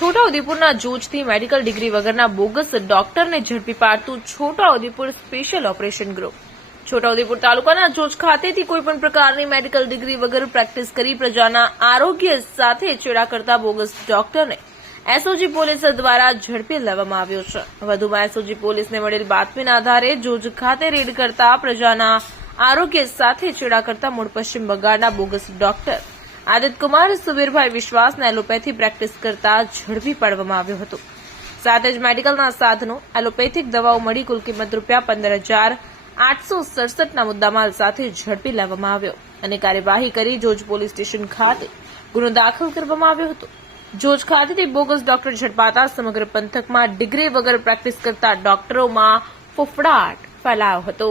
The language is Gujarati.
છોટાઉદેપુરના જોજથી મેડિકલ ડિગ્રી વગરના બોગસ ડોક્ટરને ઝડપી પાડતું છોટાઉદેપુર સ્પેશિયલ ઓપરેશન ગ્રુપ. છોટાઉદેપુર તાલુકાના જોજ ખાતેથી કોઈપણ પ્રકારની મેડિકલ ડિગ્રી વગર પ્રેક્ટિસ કરી પ્રજાના આરોગ્ય સાથે ચેડા કરતા બોગસ ડોક્ટરને એસઓજી પોલીસ દ્વારા ઝડપી લેવામાં આવ્યો છે. વધુમાં એસઓજી પોલીસને મળેલ બાતમીના આધારે જોજ ખાતે રેડ કરતા પ્રજાના આરોગ્ય સાથે ચેડા કરતા મૂળ પશ્ચિમ બંગાળના બોગસ ડોક્ટર આદિત્યકુમાર સુબીરભાઈ વિશ્વાસને એલોપેથી પ્રેક્ટિસ કરતા ઝડપી પાડવામાં આવ્યો હતો. સાથે જ મેડિકલના સાધનો, એલોપેથિક દવાઓ મળી કુલ કિંમત ₹15,867ના મુદ્દામાલ સાથે ઝડપી લેવામાં આવ્યો અને કાર્યવાહી કરી જોજ પોલીસ સ્ટેશન ખાતે ગુનો દાખલ કરવામાં આવ્યો હતો. જોજ ખાતેથી બોગસ ડોક્ટર ઝડપાતા સમગ્ર પંથકમાં ડિગ્રી વગર પ્રેક્ટિસ કરતા ડોક્ટરોમાં ફફડાટ ફેલાયો હતો.